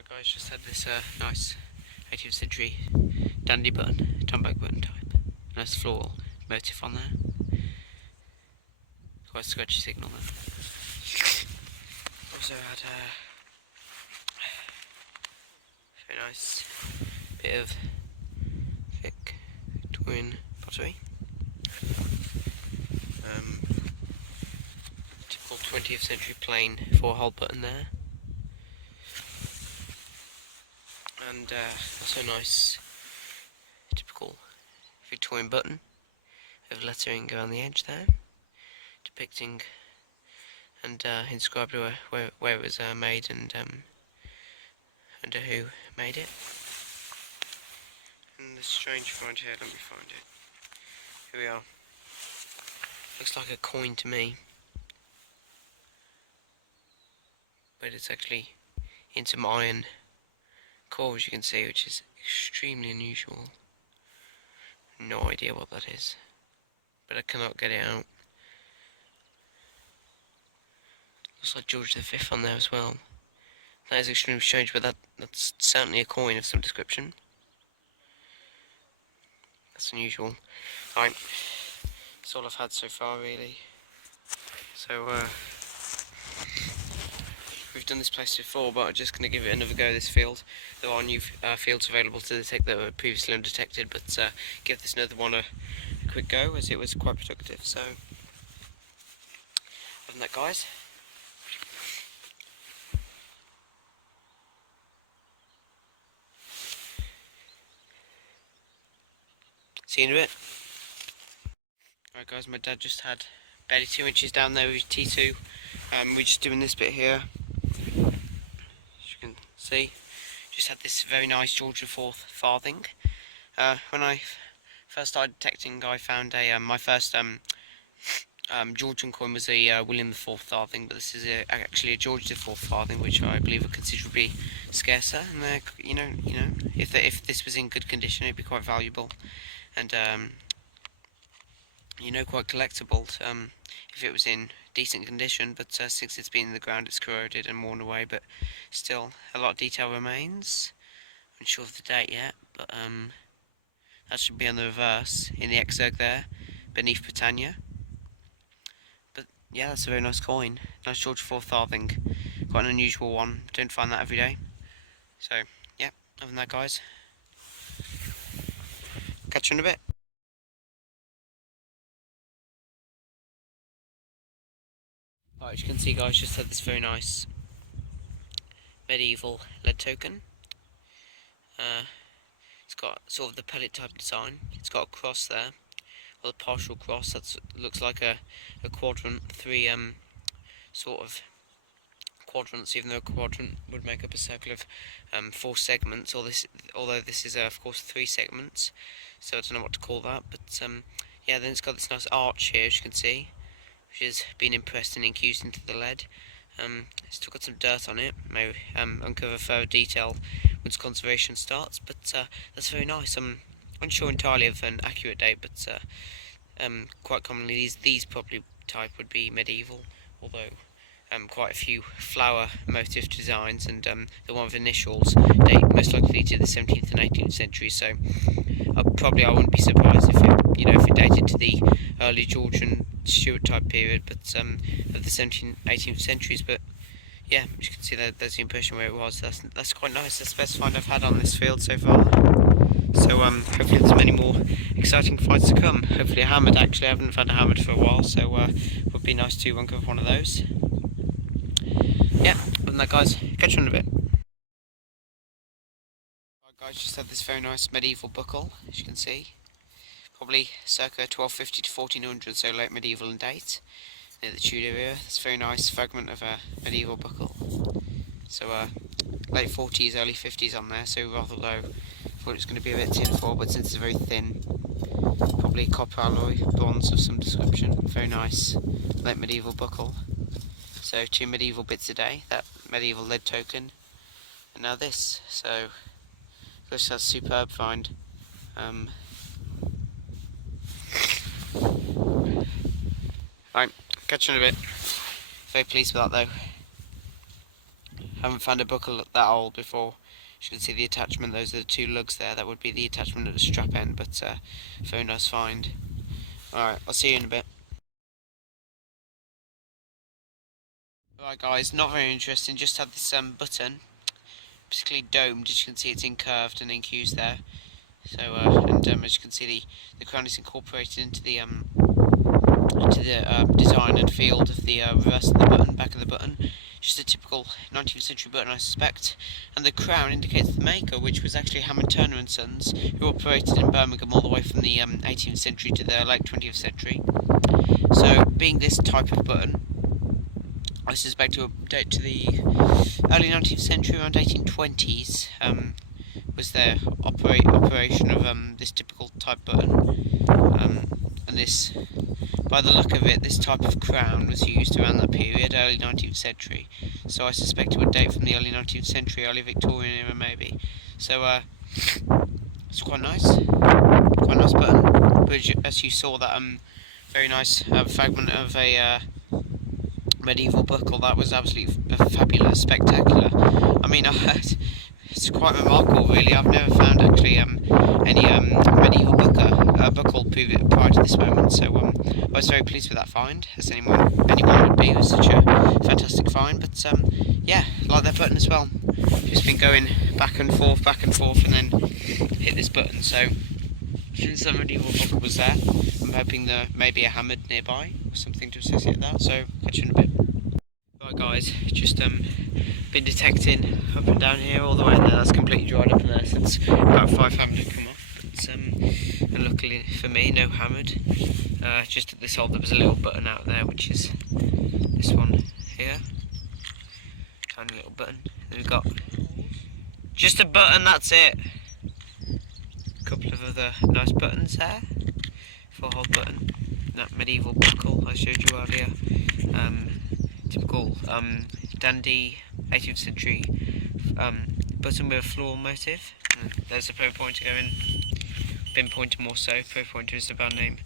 Right guys, just had this nice 18th century dandy button, turn-back button type. Nice floral motif on there. Quite a scratchy signal then. Also had a very nice bit of thick twin pottery. Typical 20th century plain 4-hole button there. And also a nice typical Victorian button with lettering around the edge there, depicting and inscribed where it was made and who made it. And the strange find here, let me find it. Here we are. Looks like a coin to me, but it's actually in some iron core, as you can see, which is extremely unusual. No idea what that is, but I cannot get it out. Looks like George V on there as well. That is extremely strange, but that's certainly a coin of some description. That's unusual. Right, that's all I've had so far, really. So, we've done this place before, but I'm just going to give it another go, this field. There are new fields available to detect that were previously undetected, but give this another one a quick go, as it was quite productive. So, other than that, guys, see you in a bit. Right guys, my dad just had barely 2 inches down there with T2. We're just doing this bit here. As you can see, just had this very nice George IV farthing. When I first started detecting, I found my first Georgian coin was a William IV farthing, but this is actually a George IV farthing, which I believe are considerably scarcer. And they're, if this was in good condition, it'd be quite valuable, and quite collectible if it was in decent condition. But since it's been in the ground, it's corroded and worn away. But still, a lot of detail remains. I'm unsure of the date yet, but that should be on the reverse in the exerg there, beneath Britannia. But yeah, that's a very nice coin. Nice George IV farthing. Quite an unusual one. Don't find that every day. So yeah, other than that, guys, catch you in a bit. Right, as you can see, guys, just had this very nice medieval lead token. It's got sort of the pellet type design. It's got a cross there, or a partial cross. That looks like a quadrant, 3 sort of quadrants, even though a quadrant would make up a circle of 4 segments. Although this is of course 3 segments, so I don't know what to call that. But yeah, then it's got this nice arch here, as you can see, which has been impressed and infused into the lead. It's still got some dirt on it. May uncover further detail once conservation starts, but that's very nice. I'm unsure entirely of an accurate date, but quite commonly these probably type would be medieval, although quite a few flower motif designs and the one with initials date most likely to the 17th and 18th century. So I wouldn't be surprised if it dated to the early Georgian Stuart type period, but of the 17th, 18th centuries. But yeah, as you can see, there's the impression where it was. That's quite nice. That's the best find I've had on this field so far. So hopefully there's many more exciting finds to come. Hopefully a hammered. Actually, I haven't found a hammered for a while, so it would be nice to uncover one of those. Yeah, other than that, guys, catch you in a bit. Right, guys, just had this very nice medieval buckle, as you can see. Probably circa 1250 to 1400, so late medieval in date, near the Tudor era. It's a very nice fragment of a medieval buckle. So late 40s, early 50s on there, so rather low. Thought it was going to be a bit tin foil, but since it's very thin, probably copper alloy, bronze of some description. Very nice late medieval buckle. So 2 medieval bits a day, that medieval lead token, and now this. So this is a superb find. Right, catch you in a bit. Very pleased with that though. Haven't found a buckle that old before. You can see the attachment, those are the two lugs there, that would be the attachment at the strap end, but very nice find. Alright, I'll see you in a bit. Alright guys, not very interesting, just had this button, basically domed. As you can see, it's incurved and incused there. So, as you can see, the crown is incorporated into the design and field of the reverse of the button, back of the button. Just a typical 19th century button, I suspect. And the crown indicates the maker, which was actually Hammond, Turner and Sons, who operated in Birmingham all the way from the 18th century to the late 20th century. So, being this type of button, I suspect to date to the early 19th century, around 1820s, was their operation of this typical type button. And this, by the look of it, this type of crown was used around that period, early 19th century. So I suspect it would date from the early 19th century, early Victorian era maybe. So it's quite nice button. But as you saw, that very nice fragment of a medieval buckle, that was absolutely fabulous, spectacular. I mean, it's quite remarkable, really. I've never found actually any medieval buckle prior to this moment, so I was very pleased with that find, as anyone would be. It was such a fantastic find. But yeah, like that button as well. Just been going back and forth, and then hit this button. So since the medieval buckle was there, I'm hoping there may be a hammered nearby or something to associate that. So catch you in a bit. Right guys, just been detecting up and down here all the way there. That's completely dried up in there since about 5 hammers had come off. But and luckily for me, no hammered. Just at this hole there was a little button out there, which is this one here. Tiny little button. Then we've got just a button, that's it. A couple of other nice buttons there. 4-hole button. That medieval buckle I showed you earlier. Typical dandy 18th century button with a floral motive. There's a pro pointer going. Pin pointer more so. Pro pointer is the band name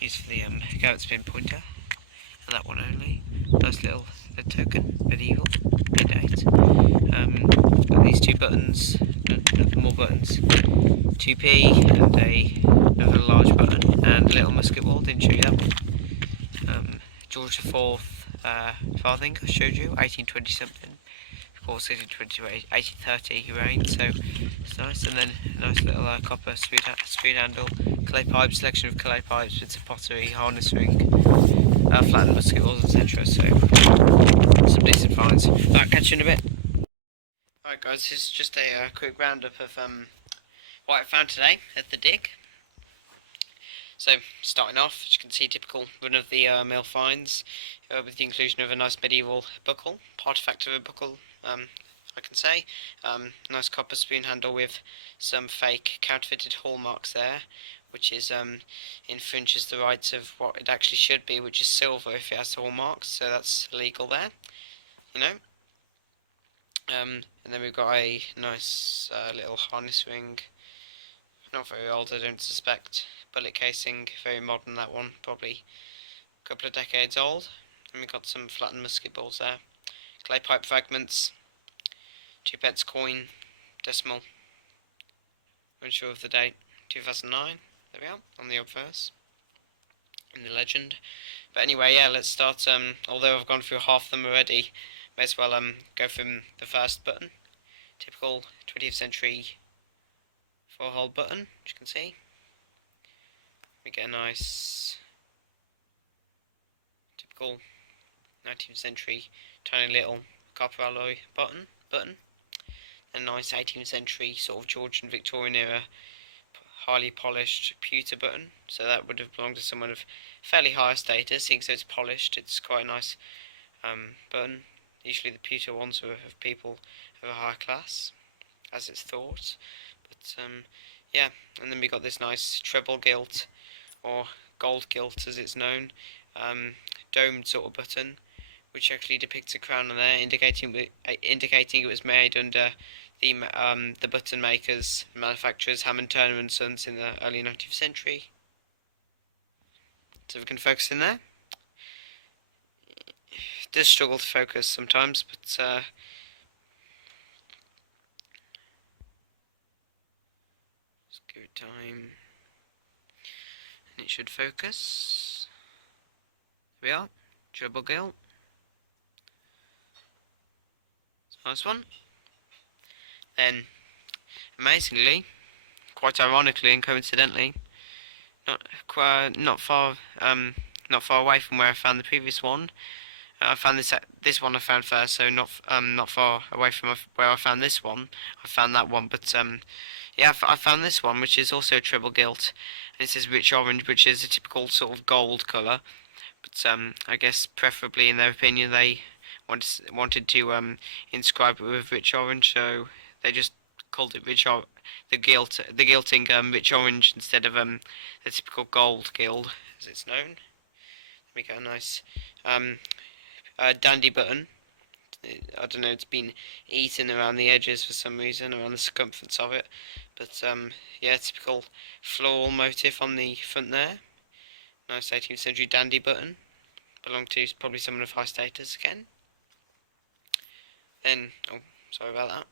used for the Garrett's pin pointer. And that one only. Nice little token, medieval, mid-8. Got these two buttons, more buttons. 2p and another large button and a little musket ball. Didn't show you that one. George IV farthing I showed you, 1820 something. Of course, 1830 he reigned, so it's nice. And then a nice little copper speed handle, clay pipes, selection of clay pipes, bits of pottery, harness ring, flattened musket balls, etc. So some decent finds. Alright, catch you in a bit. Alright guys, this is just a quick roundup of what I found today at the dig. So, starting off, as you can see, typical run-of-the-mill finds, with the inclusion of a nice medieval buckle, artifact of a buckle, I can say. Nice copper spoon handle with some fake counterfeited hallmarks there, which is infringes the rights of what it actually should be, which is silver if it has hallmarks, so that's illegal there, you know. And then we've got a nice little harness ring. Not very old, I don't suspect. Bullet casing, very modern that one, probably a couple of decades old. And we've got some flattened musket balls there. Clay pipe fragments, 2p coin, decimal, unsure of the date, 2009, there we are, on the obverse, in the legend. But anyway, yeah, let's start, although I've gone through half of them already, may as well go from the first button. Typical 20th century 4-hole button, as you can see. We get a nice typical 19th century tiny little copper alloy button. A nice 18th century sort of Georgian Victorian era highly polished pewter button, so that would have belonged to someone of fairly higher status. Seeing so it's polished, it's quite a nice button. Usually the pewter ones are of people of a higher class, as it's thought. But yeah, and then we got this nice treble gilt, or gold gilt as it's known, domed sort of button, which actually depicts a crown on there, indicating it was made under the button makers, manufacturers Hammond, Turner and Sons in the early 19th century. So we can focus in there. It does struggle to focus sometimes, but time, and it should focus. There we are, treble gilt. Nice one. Then, amazingly, quite ironically and coincidentally, not far away from where I found the previous one. I found this one I found first, so not far away from where I found this one. I found that one, but yeah, I found this one, which is also triple gilt, and it says rich orange, which is a typical sort of gold colour. But I guess preferably, in their opinion, they wanted to inscribe it with rich orange, so they just called it the gilting rich orange instead of the typical gold gild as it's known. We got a nice dandy button. I don't know, it's been eaten around the edges for some reason, around the circumference of it. But yeah, typical floral motif on the front there. Nice 18th century dandy button. Belonged to probably someone of high status again. Then, oh, sorry about that.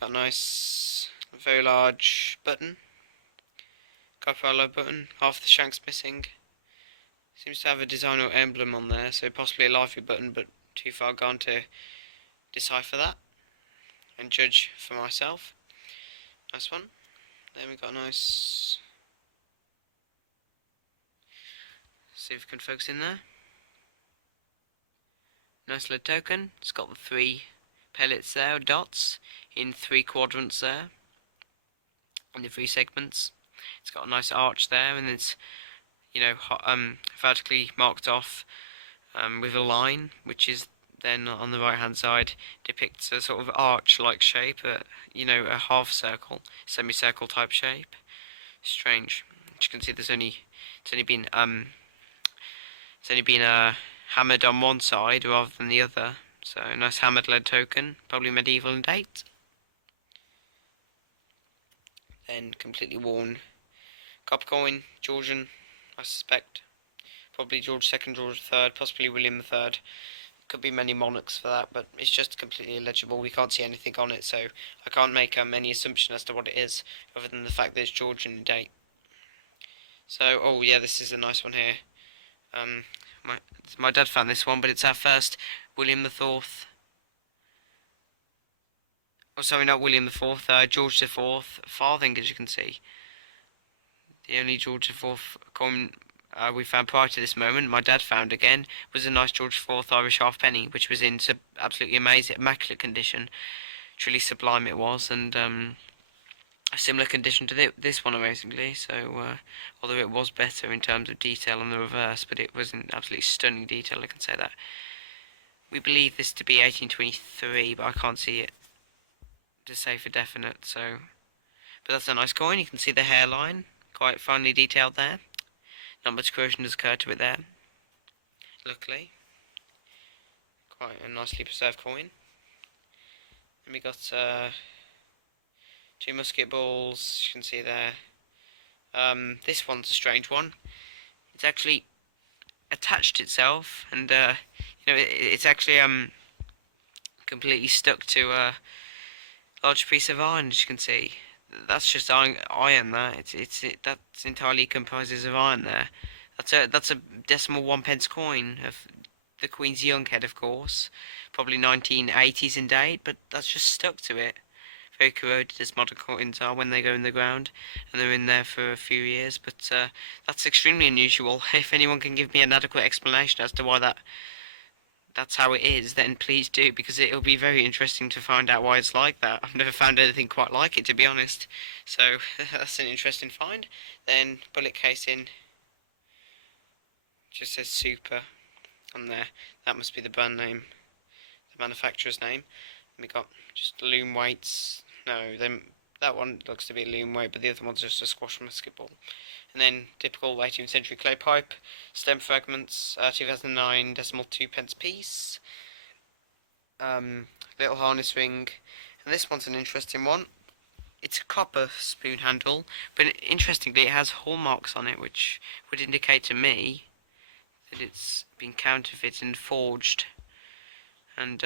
Got a nice, very large button. Caprello button, half the shank's missing. Seems to have a design or emblem on there, so possibly a livery button, but too far gone to decipher that and judge for myself. Nice one. Then we got a nice, see if we can focus in there. Nice lead token. It's got the 3 pellets there, dots, in 3 quadrants there, in the 3 segments. It's got a nice arch there, and it's, you know, vertically marked off with a line, which is then on the right hand side depicts a sort of arch-like shape, you know, a half circle, semicircle type shape. Strange. As you can see, it's only been hammered on one side rather than the other. So nice hammered lead token, probably medieval in date. Then completely worn copper coin, Georgian, I suspect. Probably George II, George III, possibly William III. Could be many monarchs for that, but it's just completely illegible. We can't see anything on it, so I can't make any assumption as to what it is, other than the fact that it's Georgian in date. So, oh yeah, this is a nice one here. My dad found this one, but it's our first William the Fourth. Oh, sorry, not William the Fourth. George the Fourth farthing, as you can see. The only George the Fourth coin we found prior to this moment, my dad found again, was a nice George IV Irish halfpenny, which was in absolutely amazing, immaculate condition. Truly sublime it was, and a similar condition to this one, amazingly. So, although it was better in terms of detail on the reverse, but it was in absolutely stunning detail, I can say that. We believe this to be 1823, but I can't see it to say for definite, so... But that's a nice coin. You can see the hairline, quite finely detailed there. Not much corrosion has occurred to it there, luckily. Quite a nicely preserved coin. And we got 2 musket balls, you can see there. This one's a strange one. It's actually attached itself, and you know, it's actually completely stuck to a large piece of iron, as you can see. That's just iron. That's entirely comprises of iron there. That's a decimal 1 pence coin of the Queen's young head, of course, probably 1980s in date, but that's just stuck to it. Very corroded, as modern coins are when they go in the ground, and they're in there for a few years. But that's extremely unusual. If anyone can give me an adequate explanation as to why that's how it is, then please do, because it'll be very interesting to find out why it's like that. I've never found anything quite like it, to be honest. So that's an interesting find. Then bullet casing, just says Super on there. That must be the brand name, the manufacturer's name. And we got just loom weights. No, that one looks to be a loom weight, but the other one's just a squash musket ball. And then typical 18th century clay pipe, stem fragments, 2009 decimal 2 pence piece, little harness ring, and this one's an interesting one. It's a copper spoon handle, but interestingly it has hallmarks on it, which would indicate to me that it's been counterfeited and forged and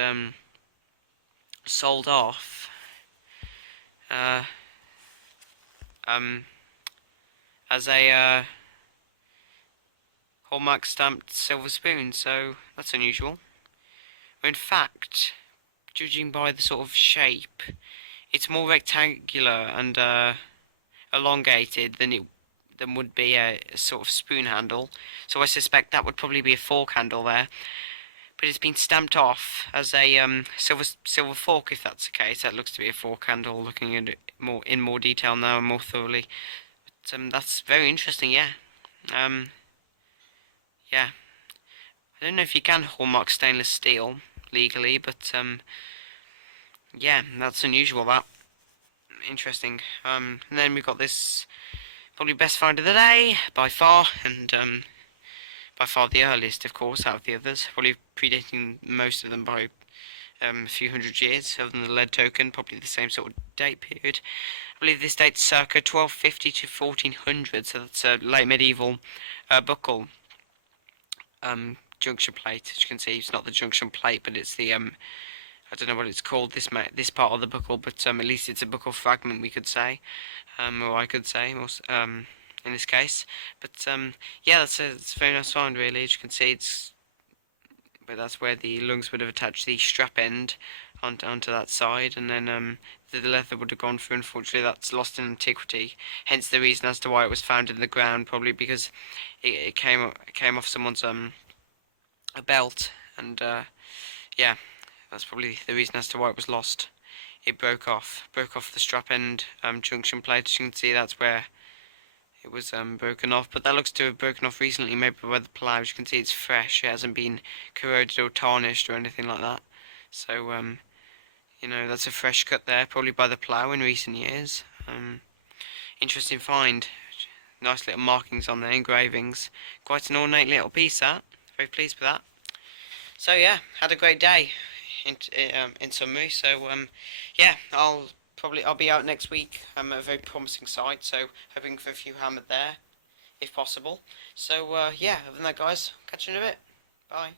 sold off as a hallmark stamped silver spoon, so that's unusual. In fact, judging by the sort of shape, it's more rectangular and elongated than would be a sort of spoon handle. So I suspect that would probably be a fork handle there. But it's been stamped off as a silver fork. If that's the case, that looks to be a fork handle. Looking at it in more detail now and more thoroughly, but that's very interesting. Yeah, um, yeah. I don't know if you can hallmark stainless steel legally, but yeah, that's unusual. That interesting. And then we've got this probably best find of the day by far, and by far the earliest, of course, out of the others. Probably predating most of them by a few hundred years, other than the lead token, probably the same sort of date period. I believe this dates circa 1250 to 1400, so that's a late medieval buckle junction plate. As you can see, it's not the junction plate, but it's the I don't know what it's called, this part of the buckle, but at least it's a buckle fragment, we could say, or I could say, in this case. But yeah, it's a very nice find, really. As you can see, but that's where the lungs would have attached the strap end onto that side, and then the leather would have gone through. Unfortunately, that's lost in antiquity. Hence the reason as to why it was found in the ground, probably because it came off someone's a belt, and yeah, that's probably the reason as to why it was lost. It broke off the strap end junction plate. As you can see, that's where it was broken off, but that looks to have broken off recently, maybe by the plough. As you can see, it's fresh. It hasn't been corroded or tarnished or anything like that. So you know, that's a fresh cut there, probably by the plough in recent years. Interesting find. Nice little markings on there, engravings. Quite an ornate little piece, that. Very pleased with that. So yeah, had a great day in summary. So yeah, I'll be out next week. I'm at a very promising site, so hoping for a few hammered there, if possible. So yeah, other than that, guys, catch you in a bit. Bye.